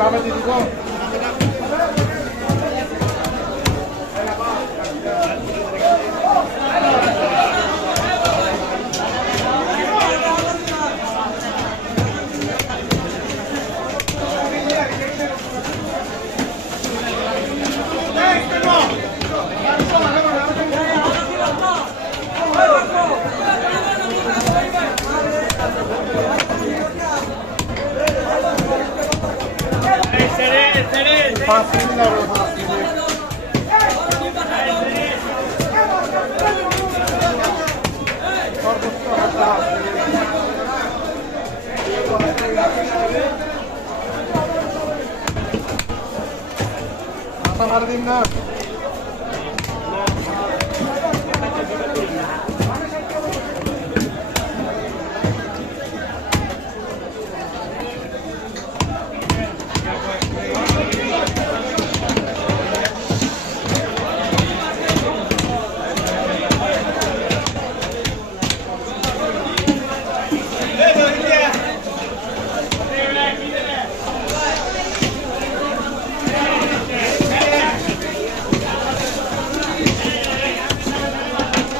Vamos, Didi, Gracias.